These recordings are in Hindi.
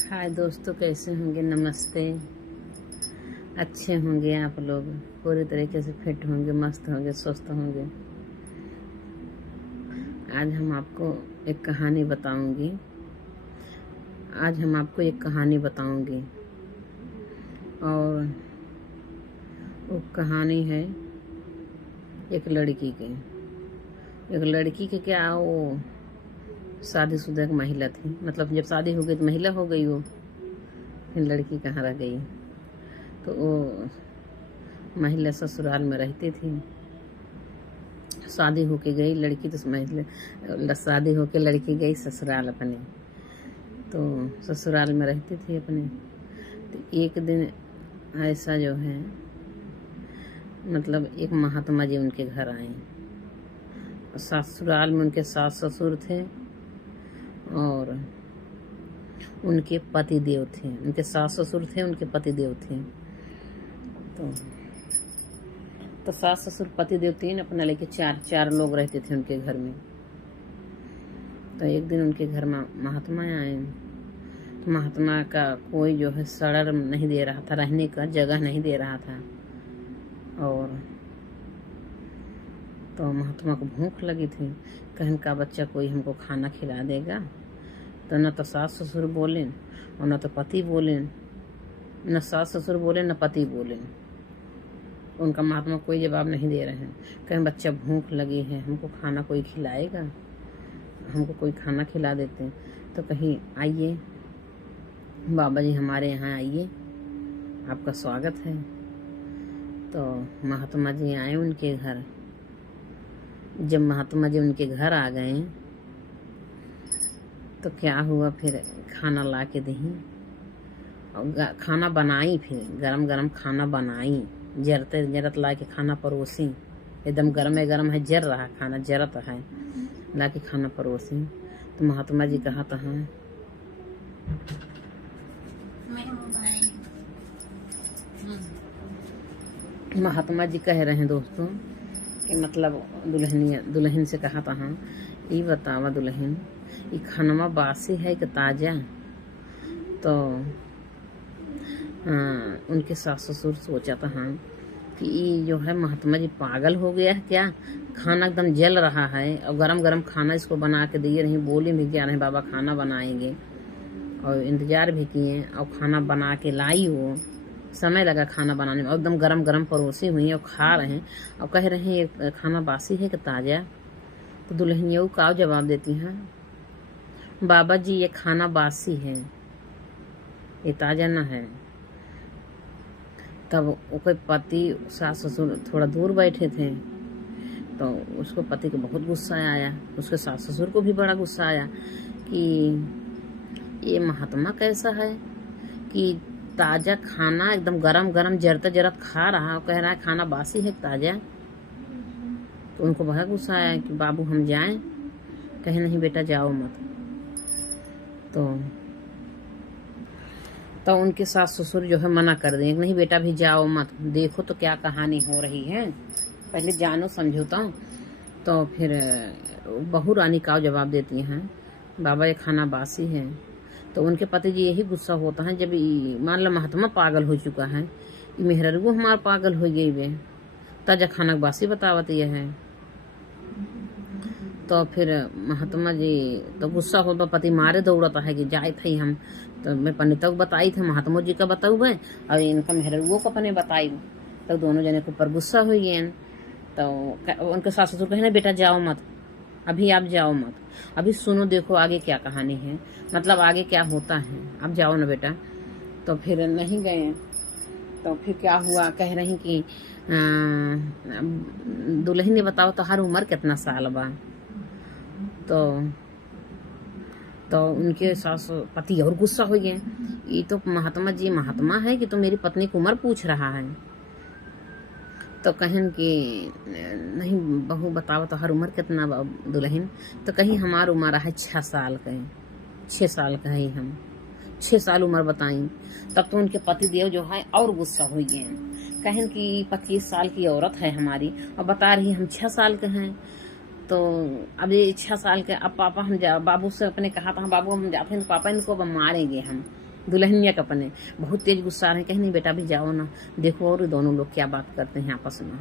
हाय दोस्तों, कैसे होंगे? नमस्ते। अच्छे होंगे आप लोग, पूरी तरीके से फिट होंगे, मस्त होंगे, स्वस्थ होंगे। आज हम आपको एक कहानी बताऊंगी। और वो कहानी है एक लड़की की। क्या, वो शादीशुदा एक महिला थी। मतलब जब शादी हो गई तो महिला हो गई वो, फिर लड़की कहाँ रह गई। तो वो महिला ससुराल में रहती थी। शादी होके गई लड़की, तो शादी होके लड़की गई ससुराल अपने। तो ससुराल में रहती थी अपने। तो एक दिन ऐसा जो है, मतलब एक महात्मा जी उनके घर आए। ससुराल में उनके सास ससुर थे और उनके पति देव थे। उनके सास ससुर थे, उनके पति देव थे। तो सास ससुर पति देव तीन, अपना लेके चार लोग रहते थे उनके घर में। तो एक दिन उनके घर में महात्मा आए। तो महात्मा का कोई जो है सड़र नहीं दे रहा था, रहने का जगह नहीं दे रहा था। और तो महात्मा को भूख लगी थी। कहन का बच्चा कोई हमको खाना खिला देगा। तो न तो सास ससुर बोले और न तो पति बोले, न सास ससुर बोले न पति बोले। उनका महात्मा कोई जवाब नहीं दे रहे हैं। कहीं बच्चा भूख लगी है, हमको खाना कोई खिलाएगा, हमको कोई खाना खिला देते। तो कहीं आइए बाबा जी, हमारे यहाँ आइए, आपका स्वागत है। तो महात्मा जी आए उनके घर। जब महात्मा जी उनके घर आ गए तो क्या हुआ, फिर खाना ला के दी और खाना बनाई। फिर गरम गरम खाना बनाई, जरत ला के खाना परोसी। एकदम गरम है, जर रहा खाना, जरत है, ला के खाना परोसी। तो महात्मा जी कहा था, हाँ महात्मा जी कह रहे हैं दोस्तों कि मतलब दुल्हन से कहा था, हाँ ये बतावा दुल्हन, ये खानवा बासी है कि ताजा? तो उनके सास ससुर सोचा था, हाँ कि ये जो है महात्मा जी पागल हो गया है क्या? खाना एकदम जल रहा है और गरम गरम खाना इसको बना के दिए रही, बोले भी क्या रहे बाबा खाना बनाएंगे, और इंतजार भी किए और खाना बना के लाई। वो समय लगा खाना बनाने में, और एकदम गरम गरम परोसी हुई और खा रहे हैं और कह रहे हैं ये खाना बासी है कि ताज़ा? तो दुल्हनिया का जवाब देती हैं, बाबा जी ये खाना बासी है, ये ताज़ा न है। तब उसके पति सास ससुर थोड़ा दूर बैठे थे। तो उसको पति को बहुत गुस्सा आया, उसके सास ससुर को भी बड़ा गुस्सा आया कि ये महात्मा कैसा है कि ताज़ा खाना एकदम गरम गरम जरत खा रहा और कह रहा है खाना बासी है ताज़ा। तो उनको बहुत गुस्सा आया कि बाबू हम जाएं। कहे नहीं बेटा जाओ मत। तो उनके सास ससुर जो है मना कर दें, नहीं बेटा भी जाओ मत, देखो तो क्या कहानी हो रही है, पहले जानो समझौता। तो फिर बहू रानी का जवाब देती हैं, बाबा ये खाना बासी है। तो उनके पति जी यही गुस्सा होता है, जब मान लो महात्मा पागल हो चुका है, मेहरगू हमार पागल हो गई वे, ताजा खाना बासी बतावत यह है। तो फिर महात्मा जी तो गुस्सा हो, तो पति मारे दौड़ता है कि जाए थे हम, तो मैं पंडित को बताई थे, महात्मा जी का बताऊ है और इनका मेहरगुओं को अपने बताई। तो दोनों जने के ऊपर गुस्सा हो गए। तो उनके सास ससुर कहे ना बेटा जाओ मत, अभी आप जाओ मत, अभी सुनो देखो आगे क्या कहानी है, मतलब आगे क्या होता है, आप जाओ ना बेटा। तो फिर नहीं गए। तो फिर क्या हुआ, कह रही कि दुल्हन ने बताओ तो हर उम्र कितना साल बा? तो उनके सास पति और गुस्सा हो गए, ये तो महात्मा जी महात्मा है कि तो मेरी पत्नी की उम्र पूछ रहा है। तो कहन कि नहीं बहू बताओ तो हर उम्र कितना दुल्हन? तो कहीं हमार उम्र है 6 साल का, 6 साल का है हम, 6 साल उम्र बताई। तब तो उनके पति देव जो है और गुस्सा हो गए, कहन कि 25 साल की औरत है हमारी और बता रही हम 6 साल के हैं। तो अब ये 6 साल के, अब पापा हम बाबू से अपने कहा था बाबू हम जाते हैं तो पापा इनको अब मारेंगे हम, दुल्हनिया का अपने बहुत तेज गुस्सा रहे, कहीं नहीं बेटा अभी जाओ ना, देखो और दोनों लोग क्या बात करते हैं आपस में।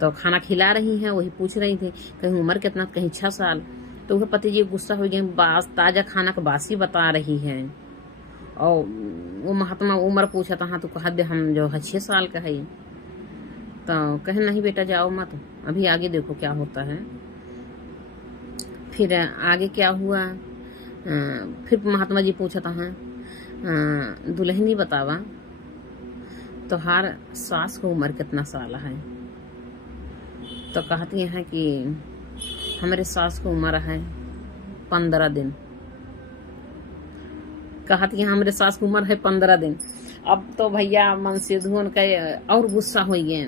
तो खाना खिला रही हैं, वही पूछ रही थी कहीं उम्र कितना, कहीं 6 साल। तो वह पति जी गुस्सा हो गए, ताजा खाना का बासी बता रही है। और वो महात्मा उम्र पूछा था, हाँ तो कहा दे हम जो है 6 साल का है। तो कहे नहीं बेटा जाओ मत, अभी आगे देखो क्या होता है। फिर आगे क्या हुआ, फिर महात्मा जी पूछा था, हाँ दुल्हनी बतावा तोहार सास को उम्र कितना साल है। तो कहती हैं कि हमारे सास को उम्र है 15 दिन। कहती हैं हमारे सास को उम्र है 15 दिन। अब तो भैया मन से धुन का और गुस्सा हो गए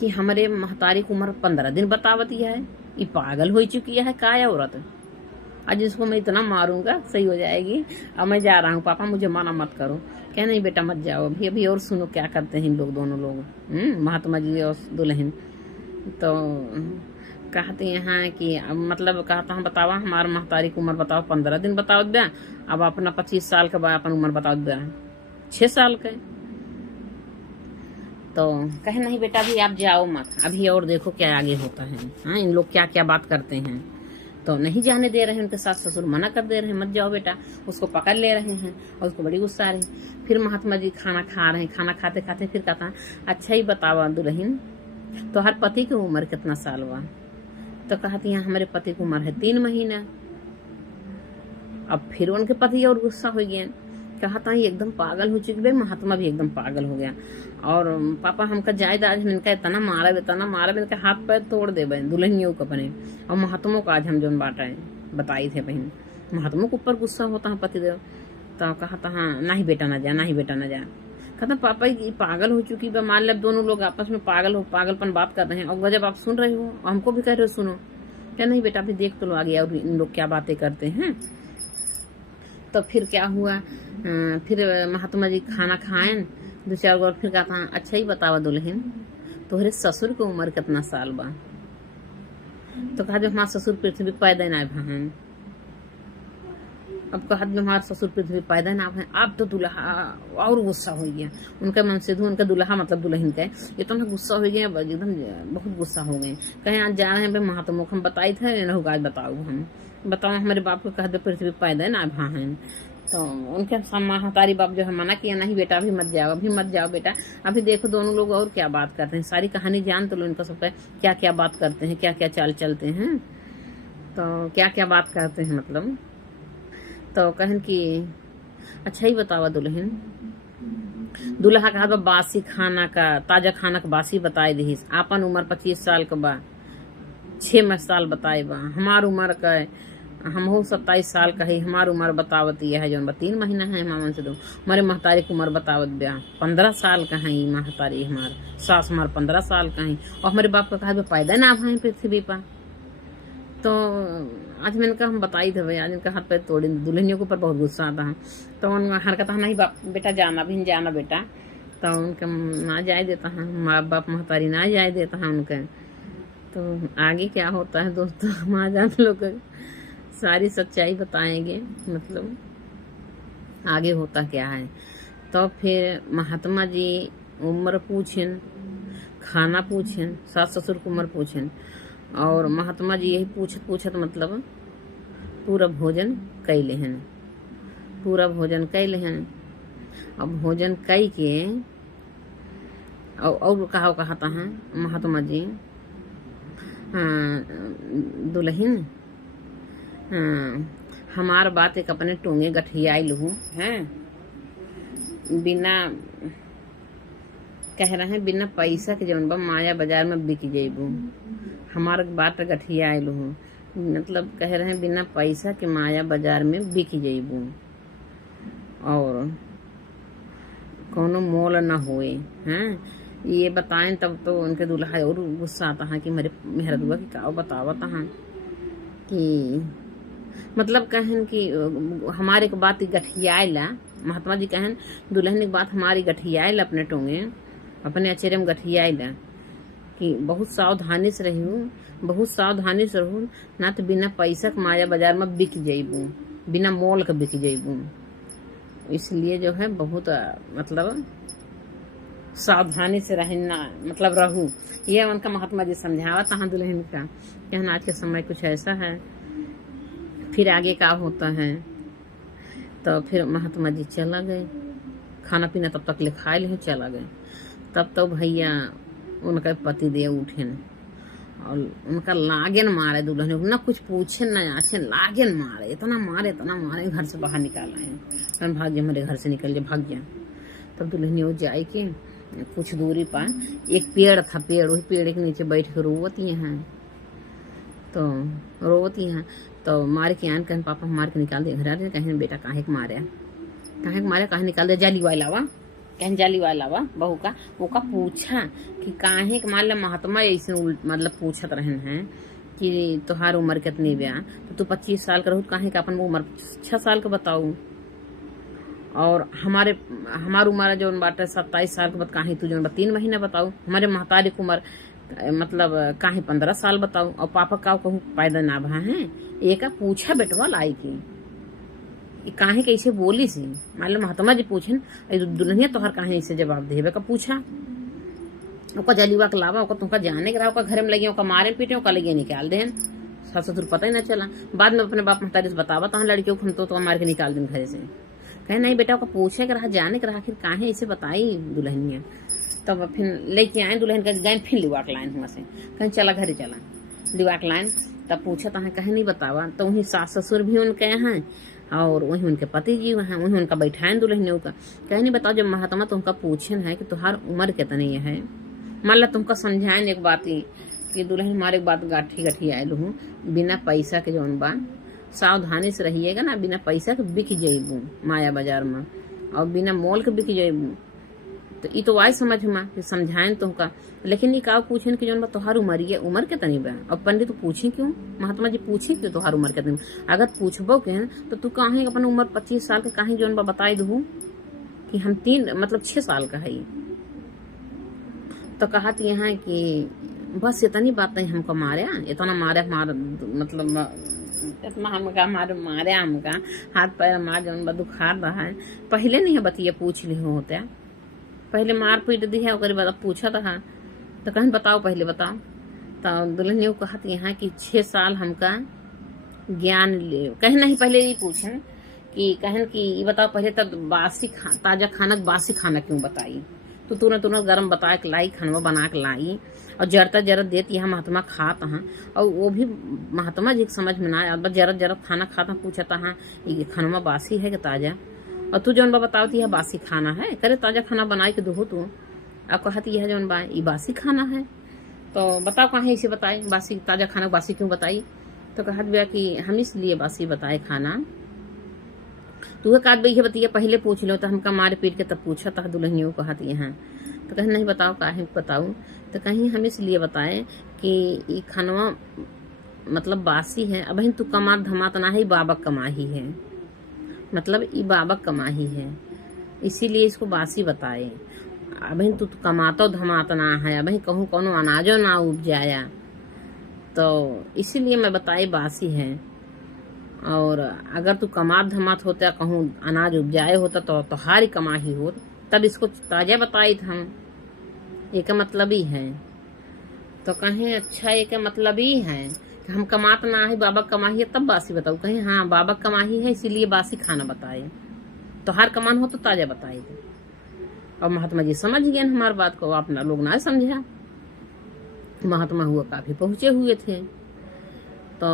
कि हमारे महतारी की उम्र 15 दिन बतावती है, ये पागल हो चुकी है का औरत। आज इसको मैं इतना मारूंगा सही हो जाएगी। अब मैं जा रहा हूँ पापा, मुझे माना मत करो। कह नहीं बेटा मत जाओ, अभी और सुनो क्या करते हैं इन लोग, दोनों लोग महात्मा जी और दुल्हन। तो कहते हैं कि मतलब कहता हूँ बतावा हमारा महतारी की उम्र बताओ 15 दिन बताओ दिया, अब अपना 25 साल के बाद अपन उम्र बताओ दिया 6 साल के। तो कहे नहीं बेटा अभी आप जाओ मत, अभी और देखो क्या आगे होता है। हाँ इन लोग क्या क्या बात करते हैं। तो नहीं जाने दे रहे हैं, उनके सास ससुर मना कर दे रहे हैं, मत जाओ बेटा। उसको पकड़ ले रहे हैं और उसको बड़ी गुस्सा आ रही है। फिर महात्मा जी खाना खा रहे हैं, खाना खाते खाते फिर कहता है अच्छा ही बतावा दुल्हन तो हर पति की उम्र कितना साल हुआ। तो कहती है हमारे पति की उम्र है 3 महीना। अब फिर उनके पति और गुस्सा हो गए, कहता है एकदम पागल हो चुकी भाई। महात्मा भी एकदम पागल हो गया। और पापा हमका जायदाद इनका इतना मारा इनका हाथ पैर तोड़ दे दुल्हनियों को अपने। और महात्मों को आज हम जो बताई थे बहन, महात्मों के ऊपर गुस्सा होता है पतिदेव। तो कहता हाँ नहीं बेटा ना जा, नहीं बेटा ना जा। कहता पापा ये पागल हो चुकी है, मान लो दोनों लोग आपस में पागलपन बात कर रहे हैं और जब आप सुन रहे हो और हमको भी कह रहे हो सुनो। क्या नहीं बेटा अभी देख तो लो आगे और इन लोग क्या बातें करते हैं। तो फिर क्या हुआ, फिर महात्मा जी खाना खाएं 2-4 बार। फिर कहता अच्छा ही बतावा दुल्हन तोहरे ससुर की उम्र कितना साल बा। तो कहा जो हमारा ससुर पृथ्वी पैदा ना भान। अब कहा जो हमारा ससुर पृथ्वी पैदा ना भान। अब तो दुल्हा और गुस्सा हो गया। उनका मन से उनका दुल्हा मतलब दुल्हन का ये तो गुस्सा हो गया, एकदम बहुत गुस्सा हो गए। कहीं आज जा रहे हैं महात्मा को हम बताई थे आज बताओ हम बताओ हमारे बाप को कह दे पृथ्वी पैदा ना भान। तो उनके महतारी बाप जो है मना किया नहीं बेटा अभी मत जाओ बेटा, अभी देखो दोनों लोग और क्या बात करते हैं। सारी कहानी जान तो लो इनका सबका क्या क्या बात करते हैं, क्या क्या चाल चलते हैं। तो क्या क्या बात करते हैं मतलब। तो कहन कि अच्छा ही बतावा दुल्हन। दुल्हा कहा बासी खाना का ताजा खाना का बासी बताए दी। आपन उम्र 25 साल के बा, 6 साल बताए बा। हमार उम्र का हम 27 साल का है, हमार उम्र बतावती है जो 3 महीना है मामन से दो। हमारे महतारी की उम्र बतावत ब्या 15 साल का है। महतारी हमार सास हमार 15 साल का है। और हमारे बाप का कहा पैदा ना भाई पृथ्वी पर। तो आज मैंने कहा हम बताई थे भाई, आज इनका हाथ पैर तोड़ी। दुल्हनियों के ऊपर बहुत गुस्सा आता है। तो उनका हरकत नहीं बाप बेटा जाना भी जाना बेटा। तो उनके ना जाए देता है, माँ बाप महतारी ना जाए देता है उनके। तो आगे क्या होता है दोस्तों हम आज आप लोग सारी सच्चाई बताएंगे, मतलब आगे होता क्या है। तो फिर महात्मा जी उम्र पूछें, खाना पूछें, सास ससुर की उम्र पूछें। और महात्मा जी यही पूछत मतलब पूरा भोजन कैले हैं, पूरा भोजन कैले हैं। अब भोजन कई के और कहता है महात्मा जी दुल्हन हमार बात एक अपने टोंगे गठियाई लहू हैं, बिना कह रहे हैं बिना पैसा के जौन बा माया बाजार में बिक जेबू। हमार बात गठियाई लहू मतलब कह रहे हैं बिना पैसा के माया बाजार में बिक जेबू और कोनो मोल न होए हैं। ये बताएं तब तो उनके दूल्हा और गुस्सा आता है कि मेरा दुआ की का बतावता है कि मतलब कहन कि हमारे के बात गठियाला। महात्मा जी कहन दुल्हन की बात हमारी गठियाला, अपने टोंगे अपने अचेरे में गठियाला कि बहुत सावधानी से रहूँ, बहुत सावधानी से रहूँ ना तो बिना पैसा के माया बाजार में बिक जेबू, बिना मोल के बिक जेबू। इसलिए जो है बहुत मतलब सावधानी से रहना मतलब रहू। ये उनका महात्मा जी समझावा तहाँ दुल्हन का कहना। आज के समय कुछ ऐसा है, फिर आगे का होता है। तो फिर महात्मा जी चला गए, खाना पीना तब तक ले खा ले चला गए। तब तो भैया उनका पति देव उठे न और उनका लागेन मारे दुल्हन ना कुछ पूछे ना आछे, लागेन मारे, इतना मारे घर से बाहर निकाल आए। भाग जा, मेरे घर से निकल जा, भाग जा। तब दुल्हन वो जाए के कुछ दूरी पर एक पेड़ था, वही पेड़ के नीचे बैठ के रोवती हैं। तो रोवती हैं तो मारे के आन कहन पापा मार के निकाल दे घर। कहें बेटा काहे के मारे, काहे निकाल दे, जाली वाला वा, कहन जाली वाला वा बहू का। वो का पूछा कि काहे के मान ला महात्मा ऐसे मतलब पूछत रहन हैं कि तुहार उम्र कितनी ब्या, तो तू 25 साल का रहू, काहे का अपन उम्र 6 साल का बताऊ, और हमार उम्र जो बाटे 27 साल के बाद काहे तू जो 3 महीना बताऊ, हमारे महतारी की उम्र मतलब काहे 15 साल बताऊ, और पापा का कहूँ पैदा ना भा है। एक पूछा बेटवा लाई की काहे कैसे बोली सी, मान लो महात्मा जी पूछन दुल्हनिया तोहर काहे ऐसे जवाब देवे का पूछा। ओका जलीवा के लावा, ओका तुमका जाने के रहा, ओका घर में लगे, ओका मारे पीटे, ओका लगे निकाल देन। सास ससुर पता ही ना चला। बाद में अपने बाप महतारी से बतावा तहाँ लड़कियों को हम तो मार के निकाल दें घर से। कहे नहीं बेटा ओका पूछे के रहा, जाने के रहा, आखिर काहे ऐसे बताई दुल्हनिया। तब फिर लेके आए दुल्हन का गए, फिर लिवा के लाइन हुआ से कहीं चला घरे चला लिवा के लाइन। तब पूछा तहाँ कहे नहीं बतावा, तो वही सास ससुर भी उनके हैं और वही उनके पति जी हैं, वही उनका बैठाएं दुल्हनियों का। कहे नहीं बताओ, जब महात्मा तुमका पूछन है कि तुहार उम्र कितनी है, मान ला तुमका समझाएं एक बात ही कि दुल्हन हमारे बात गाठी आयल हूँ, बिना पैसा के जौन बा सावधानी से रहिएगा ना, बिना पैसा के बिक जेबू माया बाजार में, और बिना मोल के बिक जेबू। तो ये तो आई समझ में कि समझाएं तुमका, लेकिन ये का पूछन कि जौन बा तुहार उम्र कितनी बा। और पंडित पूछे क्यों, महात्मा जी पूछे क्यों तुहार उम्र कितनी। अगर पूछबो के तो तू काहे अपन उम्र 25 साल के काहे जौन बा बताई दू कि हम 6 साल का है। तो कहती है कि बस इतनी बात नहीं हमको मारे, इतना मारे हमारा मतलब इतना हमका मारे हमका हाथ पैर मार जौन बा दुखा रहा है। पहले नहीं है बतिया पूछ ली होता, पहले मार पीट दी है, उसके बाद पूछा था तो कहीं बताओ, पहले बताओ। तो दुल्हन ये कहती है कि 6 साल हमका ज्ञान ले। कहीं नहीं पहले ये पूछन कि कहन कि ये बताओ पहले तब ताजा खाना बासी खाना क्यों बताई। तो तुरंत गर्म बता के लाई, खाना बना के लाई और जरत देती है महात्मा खाता है। और वो भी महात्मा जी समझ में ना आया, जरत खाना खाता पूछता है ये खाना बासी है कि ताजा। और तू जौन बा बतावती है बासी खाना है, करे ताजा खाना बनाए के दो तू। अब कहती है जौन बा ये बासी खाना है, तो बताओ कहाँ इसे बताए बासी ताजा खाना बासी क्यों बताई। तो कहत बिया कि हम इसलिए बासी बताए खाना, तू काट बही बतिया पहले पूछ लो तो हमका मार पीट के तब पूछा था दुल्हनियों कहती हैं। तो कहीं नहीं बताओ काहे बताऊँ, तो कहीं हम इसलिए बताए कि ये खानवा मतलब बासी है। अब तू कमा धमात ना है, बाबा कमाही है, मतलब ये बाबा कमाही है, इसीलिए इसको बासी बताए। अब तू कमातो धमात ना है, अब कहूँ कोनो अनाजो ना उपजाया, तो इसीलिए मैं बताए बासी है। और अगर तू कमात धमात होता कहूँ अनाज उपजाए होता तो तोहारी कमाही हो, तब इसको ताजा बताई था हम। एक मतलब ही है, तो कहें अच्छा एक मतलब ही है कि हम कमात ना है, बाबा कमाही है तब बासी बताऊ। कहें हाँ बाबा कमाही है इसीलिए बासी खाना बताए, तो हर कमान हो तो ताजा बताए। और महात्मा जी समझ गए हमारी बात को, अपना लोग ना समझा। महात्मा हुआ काफी पहुंचे हुए थे। तो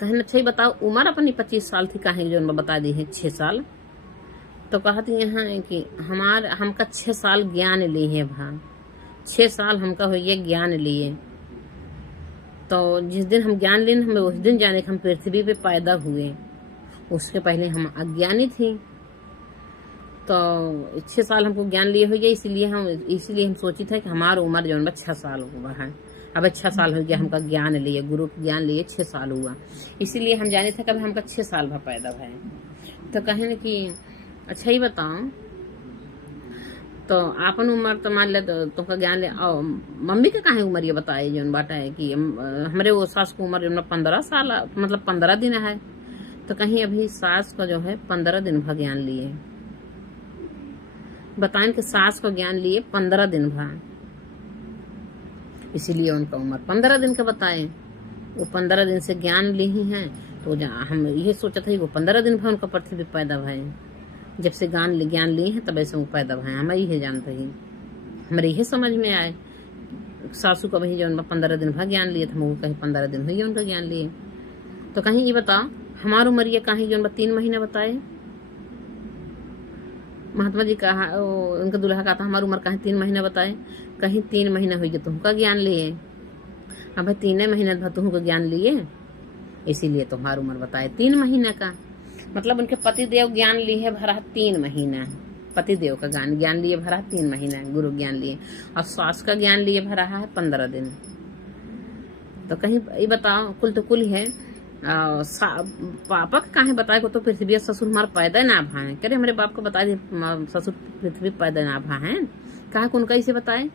कहने अच्छा ही बताओ उम्र अपनी 25 साल थी, काहे जो बता दी है 6 साल। तो कहती हैं कि हमका 6 साल ज्ञान लिए है भा, 6 साल हमका हो गया ज्ञान लिए। तो जिस दिन हम ज्ञान लिए हमें उस दिन जाने हम पृथ्वी पे पैदा हुए, उसके पहले हम अज्ञानी थी। तो 6 साल हमको ज्ञान लिए हो गया, इसीलिए हम सोची था कि हमारा उम्र जो 6 साल हुआ है। अब 6 साल हो गया हमका ज्ञान लिए, गुरु ज्ञान लिए 6 साल हुआ, इसीलिए हम जाने थे कभी हमका 6 साल भर पैदा है। तो कहें कि अच्छा ही बताओ, तो आपन उम्र तो मान ले तो तुमका ज्ञान ले, और मम्मी के काहे उम्र ये बताए जो बाटा है कि हमारे वो सास को उम्र जो 15 साल मतलब 15 दिन है। तो कहीं अभी सास का जो है 15 दिन भर ज्ञान लिए, बताएं कि सास को ज्ञान लिए 15 दिन भर, इसीलिए उनका उम्र 15 दिन का बताए। वो 15 दिन से ज्ञान ली ही हैं, तो हम ये सोचा था कि वो 15 दिन भर उनका पृथ्वी पे पैदा भय। जब से ज्ञान लिए हैं तब ऐसे वो पैदा भय, हमें ये जानते ही, हमारे ये समझ में आए। सासू का भाई जो 15 दिन भर ज्ञान लिए थे, वो कहीं 15 दिन हुई उनका ज्ञान लिए। तो कहीं ये बताओ हमारी उम्र ये कहीं जो 3 महीने बताए। महात्मा जी कहा, उनका दूल्हा कहा था हमारी उम्र कहीं 3 महीने बताए, कहीं 3 महीने हुई जो तुमका ज्ञान लिए। अब भाई 3 महीने भर तुमको ज्ञान लिए, इसीलिए तुम्हारी उम्र बताए 3 महीने का। मतलब उनके पति देव ज्ञान लिए भरा 3 महीना, पति देव का ज्ञान लिए भरा 3 महीना गुरु ज्ञान लिए, और सास का ज्ञान लिए भरा है 15 दिन। तो कहीं ये बताओ कुल तो कुल है पापा का काहे बताए को, तो पृथ्वी ससुर हमारा पैदा ना भा है। करे हमारे बाप को बता दिए ससुर पृथ्वी पैदा ना भा है, कहा उनका इसे बताए।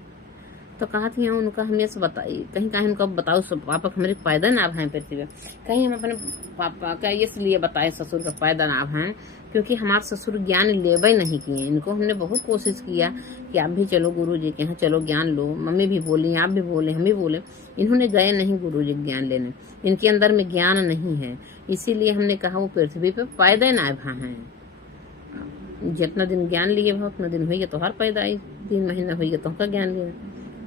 तो कहा थी उनका हमेशा बताई, कहीं कहीं उनका बताओ पापा हमारे पैदा ना भाई पृथ्वी पे, कहीं हम अपने पापा का इसलिए बताए ससुर का पैदा ना भाई क्योंकि हमारे ससुर ज्ञान लेवे नहीं किए। इनको हमने बहुत कोशिश किया कि आप भी चलो गुरु जी के यहाँ, चलो ज्ञान लो। मम्मी भी बोली, आप भी बोले, हम भी बोले, इन्होंने गए नहीं गुरु जी ज्ञान लेने, इनके अंदर में ज्ञान नहीं है। इसीलिए हमने कहा वो पृथ्वी पे पैदा ना भा है। जितना दिन ज्ञान लिए भा उतना दिन हुई तो हर पैदाइश, 3 महीने हुई तो का ज्ञान लिए,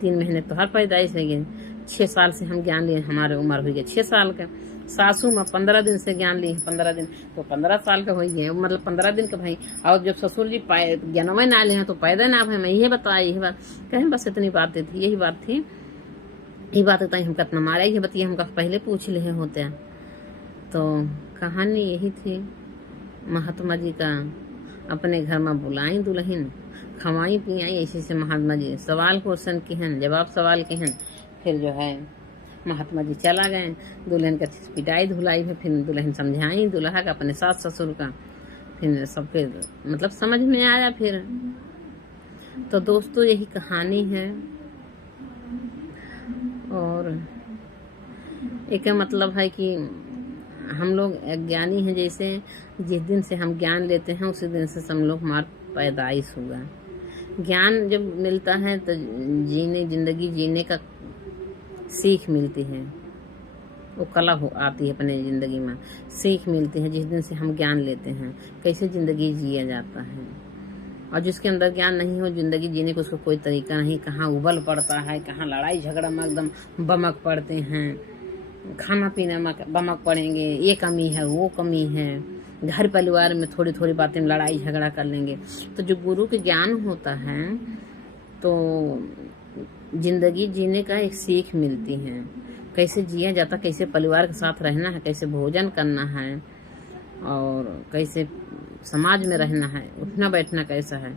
3 महीने तो हर पैदाइश है। 6 साल से हम ज्ञान लिए, हमारे उम्र हुई है 6 साल का। सासू में 15 दिन से ज्ञान लिए, 15 दिन तो 15 साल का हुई है, मतलब 15 दिन का भाई। और जब ससुर जी ज्ञानमय ना ले हैं तो पैदा ना भाई, मैं यही बताया, यही बात कहें, बस इतनी बातें थी, यही बात थी। यही बात होता है हम कितना मारा, ये बतिया हमका पहले पूछ ले होते हैं। तो कहानी यही थी महात्मा जी का, अपने घर में बुलाई दुल्हन, खवाई पियाई, ऐसे से महात्मा जी सवाल क्वेश्चन की हैं, जवाब सवाल के हैं। फिर जो है महात्मा जी चला गए, दुल्हन का पिटाई धुलाई है, फिर दुल्हन समझाई दुल्हा का अपने सास ससुर का, फिर सबके मतलब समझ में आया। फिर तो दोस्तों यही कहानी है। और एक मतलब है कि हम लोग अज्ञानी हैं, जैसे जिस दिन से हम ज्ञान लेते हैं उसी दिन से हम लोग हमारा पैदाइश हुआ। ज्ञान जब मिलता है तो जिंदगी जीने का सीख मिलती है, वो कला हो आती है अपने ज़िंदगी में, सीख मिलती है जिस दिन से हम ज्ञान लेते हैं कैसे ज़िंदगी जिया जाता है। और जिसके अंदर ज्ञान नहीं हो ज़िंदगी जीने का उसको कोई तरीका नहीं, कहाँ उबल पड़ता है, कहाँ लड़ाई झगड़ा में एकदम बमक पड़ते हैं, खाना पीना में बमक पड़ेंगे, ये कमी है वो कमी है, घर परिवार में थोड़ी थोड़ी बातें में लड़ाई झगड़ा कर लेंगे। तो जो गुरु के ज्ञान होता है तो जिंदगी जीने का एक सीख मिलती है, कैसे जिया जाता, कैसे परिवार के साथ रहना है, कैसे भोजन करना है, और कैसे समाज में रहना है, उठना बैठना कैसा है।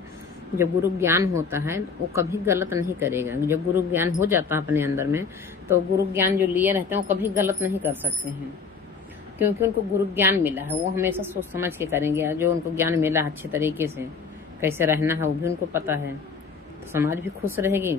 जब गुरु ज्ञान होता है वो कभी गलत नहीं करेगा। जब गुरु ज्ञान हो जाता है अपने अंदर में तो गुरु ज्ञान जो लिए रहते हैं वो कभी गलत नहीं कर सकते हैं, क्योंकि उनको गुरु ज्ञान मिला है। वो हमेशा सोच समझ के करेंगे, जो उनको ज्ञान मिला है अच्छे तरीके से कैसे रहना है वो भी उनको पता है। तो समाज भी खुश रहेगी,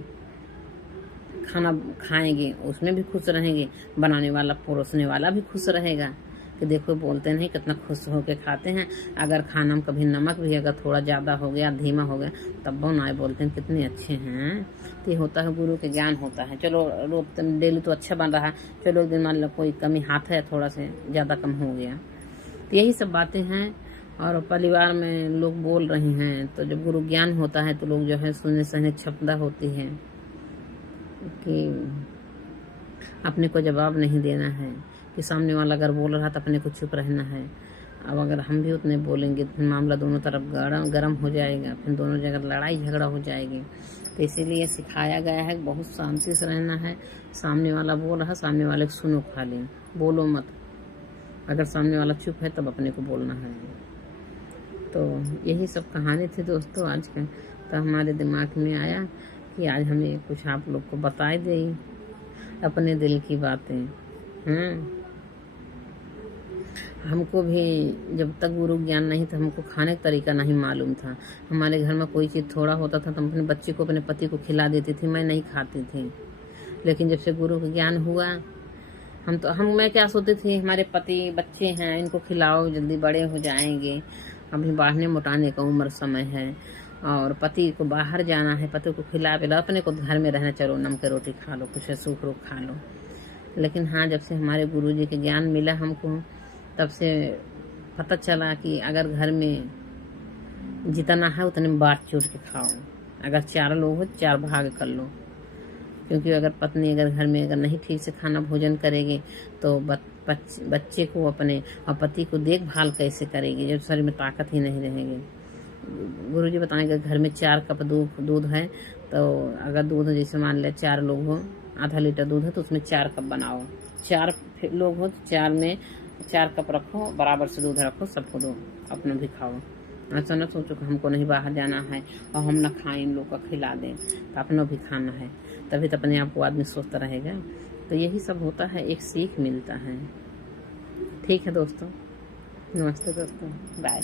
खाना खाएंगे उसमें भी खुश रहेंगे, बनाने वाला परोसने वाला भी खुश रहेगा कि देखो बोलते नहीं कितना खुश होके खाते हैं। अगर खाना में कभी नमक भी अगर थोड़ा ज़्यादा हो गया, धीमा हो गया, तब वो ना बोलते हैं कितने अच्छे हैं। तो ये होता है गुरु के ज्ञान होता है। चलो रोज डेली तो अच्छा बन रहा है, चलो एक दिन मान लो कोई कमी हाथ है थोड़ा से ज़्यादा कम हो गया, तो यही सब बातें हैं। और परिवार में लोग बोल रहे हैं तो जब गुरु ज्ञान होता है तो लोग जो है सुनने सहने क्षमता होती है कि अपने को जवाब नहीं देना है, कि सामने वाला अगर बोल रहा तो अपने को चुप रहना है। अब अगर हम भी उतने बोलेंगे तो फिर मामला दोनों तरफ गरम हो जाएगा, फिर दोनों जगह लड़ाई झगड़ा हो जाएगी। तो इसीलिए सिखाया गया है बहुत शांति से रहना है। सामने वाला बोल रहा, सामने वाले को सुनो, खाली बोलो मत। अगर सामने वाला चुप है तब अपने को बोलना है। तो यही सब कहानी थी दोस्तों आज का। तो हमारे दिमाग में आया कि आज हमें कुछ आप लोग को बताई दे अपने दिल की बातें। हमको भी जब तक गुरु ज्ञान नहीं था हमको खाने का तरीका नहीं मालूम था। हमारे घर में कोई चीज़ थोड़ा होता था तो अपने बच्चे को अपने पति को खिला देती थी, मैं नहीं खाती थी। लेकिन जब से गुरु का ज्ञान हुआ मैं क्या सोचती थी, हमारे पति बच्चे हैं इनको खिलाओ जल्दी बड़े हो जाएंगे, अभी बढ़ने मोटाने का उम्र समय है, और पति को बाहर जाना है, पति को खिला पिला, अपने को घर में रहना, चलो नम के रोटी खा लो, कुछ सूख रोक खा लो। लेकिन हाँ, जब से हमारे गुरुजी के ज्ञान मिला हमको, तब से पता चला कि अगर घर में जितना है उतने में बांट चूट के खाओ। अगर 4 लोग हो 4 भाग कर लो, क्योंकि अगर पत्नी अगर घर में अगर नहीं ठीक से खाना भोजन करेगी तो बच्चे को अपने और पति को देखभाल कैसे करेगी जब शरीर में ताकत ही नहीं रहेगी। गुरुजी बताएंगे घर में 4 कप दूध है, तो अगर दूध जैसे मान ले 4 लोग हो, आधा लीटर दूध है तो उसमें 4 कप बनाओ। 4 लोग हो तो 4 में 4 कप रखो, बराबर से दूध रखो, सबको दो, अपना भी खाओ। ऐसा न सोचो कि हमको नहीं बाहर जाना है और हम ना खाएं, इन लोग को खिला दें, तो अपना भी खाना है, तभी तो अपने आप को आदमी स्वस्थ रहेगा। तो यही सब होता है, एक सीख मिलता है। ठीक है दोस्तों, नमस्ते दोस्तों, बाय।